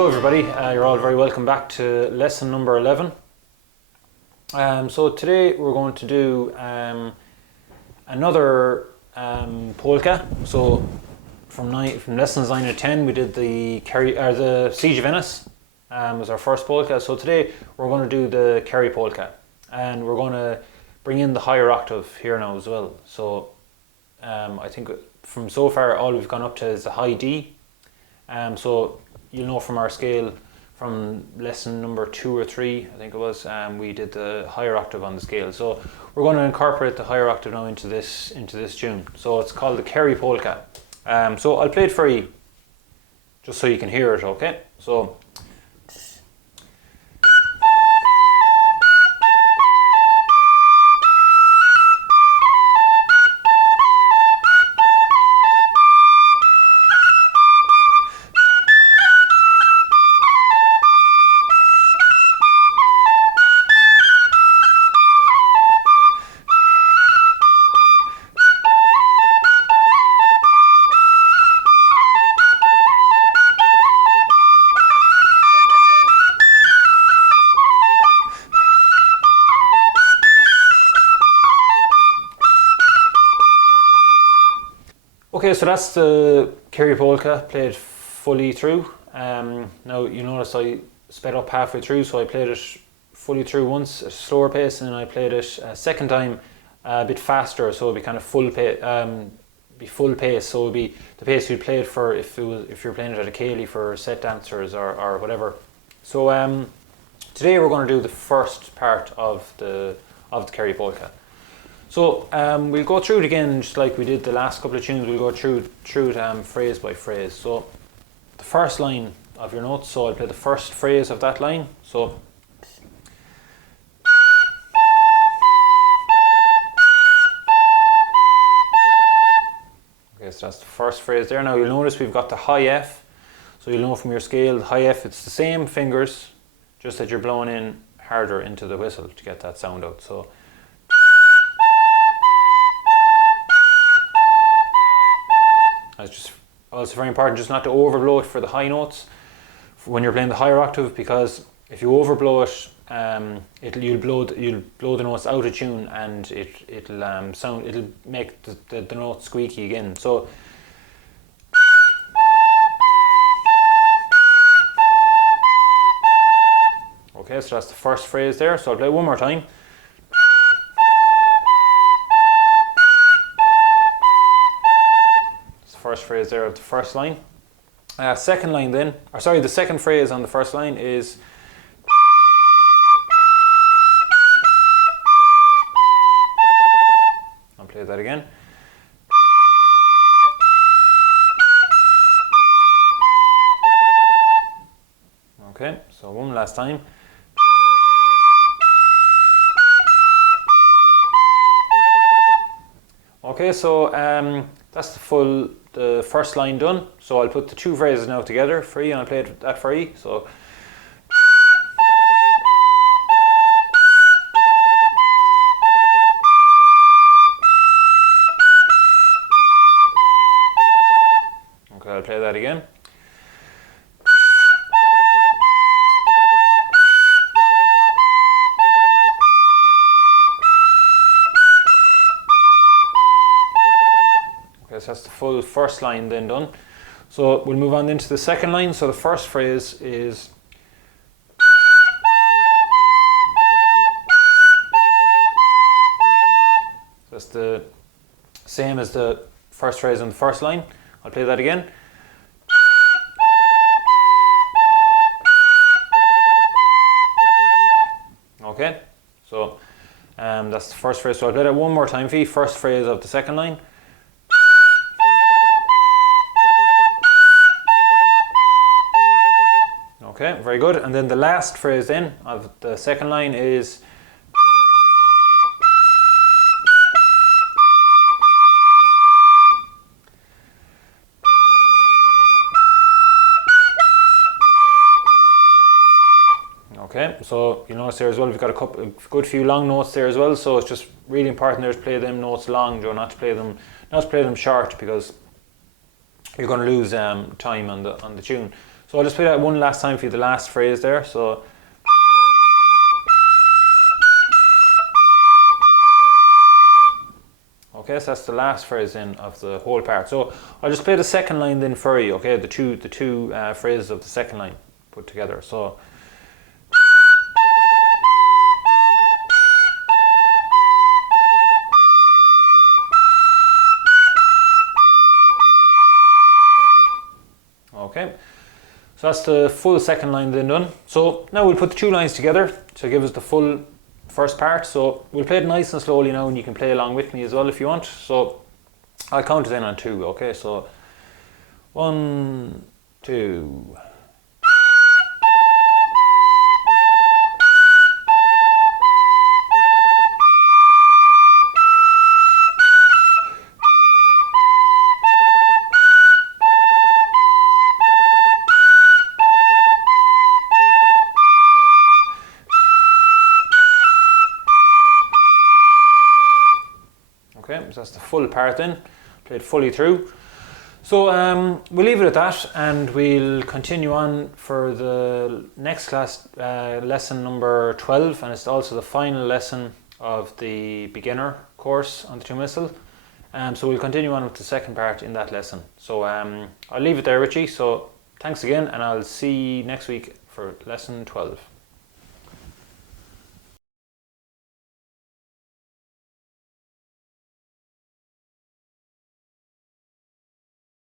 Hello everybody, you're all very welcome back to lesson number 11. So today we're going to do another polka. So from lessons 9 to 10 we did the Siege of Venice was our first polka. So today we're going to do the Kerry Polka, and we're going to bring in the higher octave here now as well. So I think from so far all we've gone up to is the high D. So you'll know from our scale from lesson number 2 or 3, I think it was, we did the higher octave on the scale. So we're going to incorporate the higher octave now into this tune. So it's called the Kerry Polka. So I'll play it for you, just so you can hear it, okay? So. Okay, so that's the Kerry Polka played fully through. Now you notice I sped up halfway through, so I played it fully through once at a slower pace, and then I played it a second time a bit faster, so it'll be kind of full pace. So it'll be the pace you'd play it for if you're playing it at a ceilidh for set dancers or whatever. So today we're going to do the first part of the Kerry Polka. So we'll go through it again, just like we did the last couple of tunes. We'll go through it phrase by phrase. So the first line of your notes, so I'll play the first phrase of that line. So okay, so that's the first phrase there. Now you'll notice we've got the high F. So you'll know from your scale, the high F, it's the same fingers, just that you're blowing in harder into the whistle to get that sound out. So it's just also very important just not to overblow it for the high notes when you're playing the higher octave, because if you overblow it, you'll blow the notes out of tune, and it'll make the notes squeaky again. So okay, so that's the first phrase there. So I'll play it one more time. First phrase there of the first line. Second line then, the second phrase on the first line is I'll play that again. Okay, so one last time. Okay, so that's the first line done. So I'll put the two phrases now together for you, and I'll play that for you. So okay, I'll play that again. So that's the full first line then done. So we'll move on into the second line. So the first phrase is that's the same as the first phrase on the first line. I'll play that again. Okay, so that's the first phrase. So I'll play that one more time for you. First phrase of the second line. Okay, very good. And then the last phrase then of the second line is okay, so you notice there as well we've got a good few long notes there as well, so it's just really important there to play them notes long, not to play them short, because you're going to lose time on the tune. So I'll just play that one last time for you, the last phrase there. So okay, so that's the last phrase in of the whole part. So I'll just play the second line then for you. Okay, the two phrases of the second line put together. So okay, so that's the full second line then done. So now we'll put the two lines together to give us the full first part. So we'll play it nice and slowly now, and you can play along with me as well if you want. So I'll count it in on 2. Okay, so 1, 2. Okay, so that's the full part then, played fully through. So we'll leave it at that, and we'll continue on for the next class, lesson number 12, and it's also the final lesson of the beginner course on the 2-missile. So we'll continue on with the second part in that lesson. So I'll leave it there, Richie. So thanks again, and I'll see you next week for lesson 12.